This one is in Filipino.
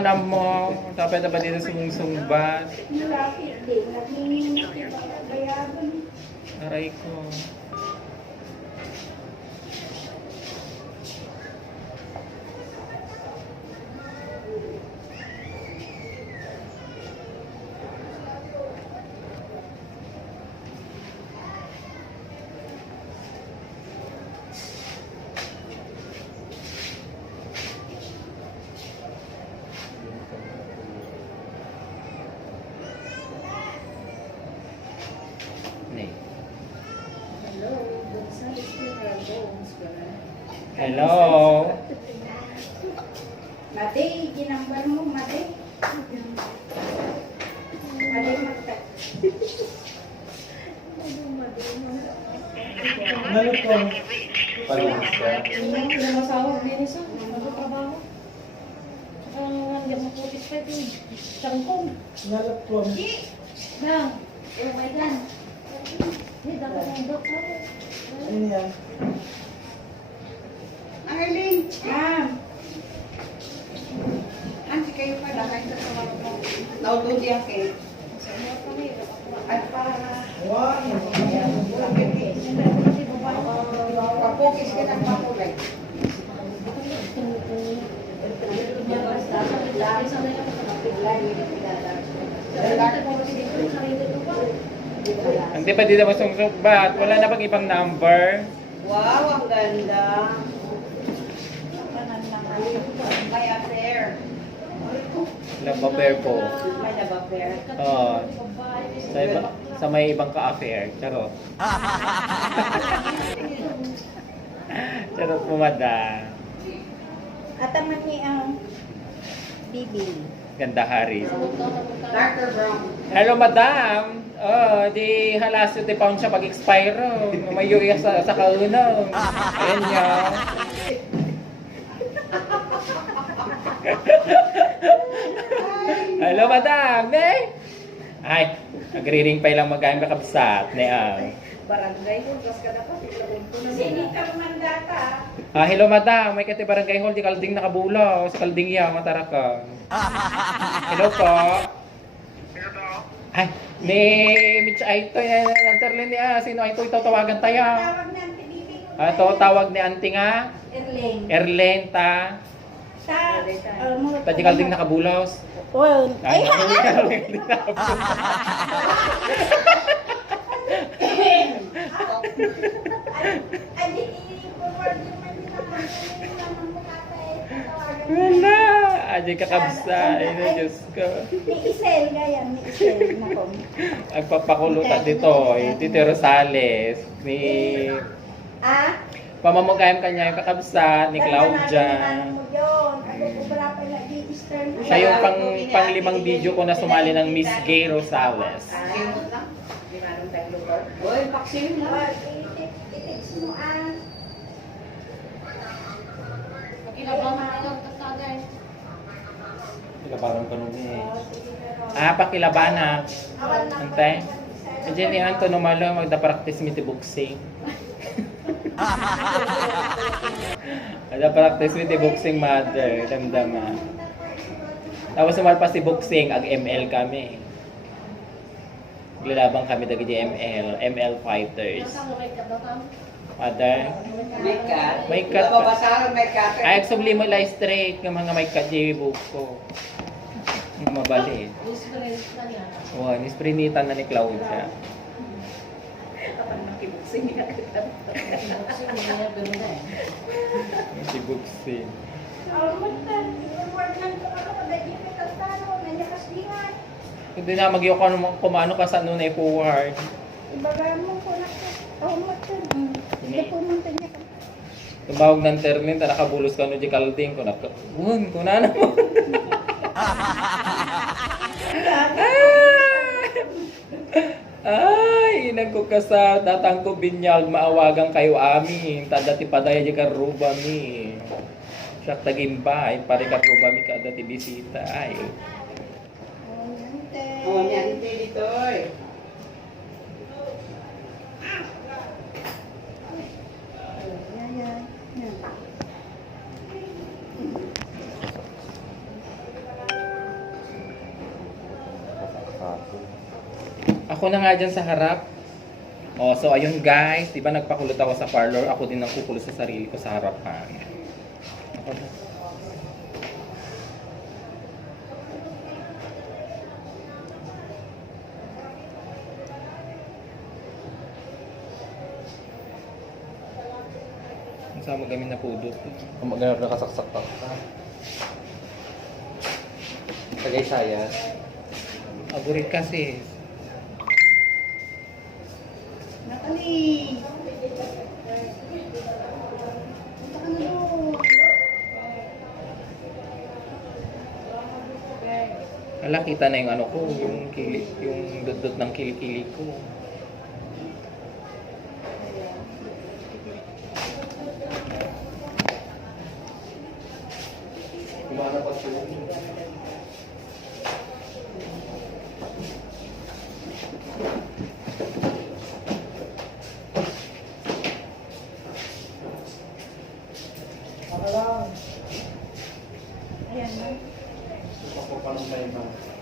naman mo. Tapos na ba dito sumbat? Malapit din. Naging bayaban. Aray ko. Hello. Mate, ginamban mo, mate. Mate, mate. Ano po? Palibis ka? Yung masawa, binis ako. Magtrabaho. Hindi mo putis pa yung sangkong. Nalapon. Bang! Oh my God! Hindi, dapat ang dok ako. Ano yan? Arlene, ma'am. Anti kayo pala, kahit sa mga mo. Naulog yan kayo. At para... Wow! Pag-focus ka ng pakulay. Hindi pa dito masumbat. Wala na bang ibang number? Wow, ang ganda. May affair. Lababer po. May affair. Oo. Sa may ibang ka-affair. Charot. Charot po, madam. At naman ni ang Bibi. Ganda, Haris. Darker brown. Hello, madam. Oh, di halas yung pound siya pag-expire. May UA sa kauna. Ayan niya. Hello, madam. Ay, nagre-ring pa ilang magkayang kakabsat. Barangay ko, gas ka dapat. Sinita mo ng data. Hello, madam. May kati barangay hall. Di kalding nakabulaw. Sa kalding iya, matara ka. Hello po. Ay, may Mitch Aito yan. Nanterlin niya. Sino Aito? Ito tawagan tayo. Tawag na ang Bibi. Ito, tawag ni auntie nga. Erling. Erlen, ta. Tadi kalding nakabulos. Well, Ay, kalding wala. Adi kakabsa. Ay, na Diyos ko. Ni Isel, gaya. Ni Isel. Nako. Nagpapakulutan dito. Tito Rosales. Ni... Ah? Pamamagayam kanya yung kakabsa ni Claudia. Siya yung pang-limang video ko na sumali ng Miss Gay Rosales. Uy, paksin mo. I-text mo ah. Pakilabang na lang tatagay. Kilabaran ka nung pakilabana. Ante. Diyan ni Anto numalo magda-practice mi ti boxing. Magda-practice mi ti boxing mother. Damdama. Tapos sumalpas si boxing, ag-ML kami. Glalabang kami dagi di ML fighters. Mother. May cut. Babasaran may cut. Ay, sublimo live straight ng mga may cut di book ko. Mabali. Oh, nisprinita na ni Claudia. Si boxing. Hindi na mag-iyo ka naman kumano ka sa nunay forward. Ibaga mo ko na ko. Hindi po munta niya ka. Tumawag ng termin, ta nakabulos ka no di kalding ko na. Kun na naman. Ay, nagkukasa datang ko binyag maawagang kayo amin. Tada ti padaya di karuba mi. Siya tagimbay, pare karuba mi kada ti bisita. Ay. Oh, nyante dito eh. Ako na nga dyan sa harap. Oh, so ayun guys, di ba nagpakulot ako sa parlor? Ako din ang kukulot sa sarili ko sa harapan. Ako na. Ang sama gamin na pudot. Ang maghanap na kasaksak pa. Tagay saya. Aburit kasi. Natalie! Punta ka na doon. Hala, kita na yung ano ko, yung dot ng kilikili ko. Kumana pa siya. Baka lang. Ayan na. Ako pa nung may ma.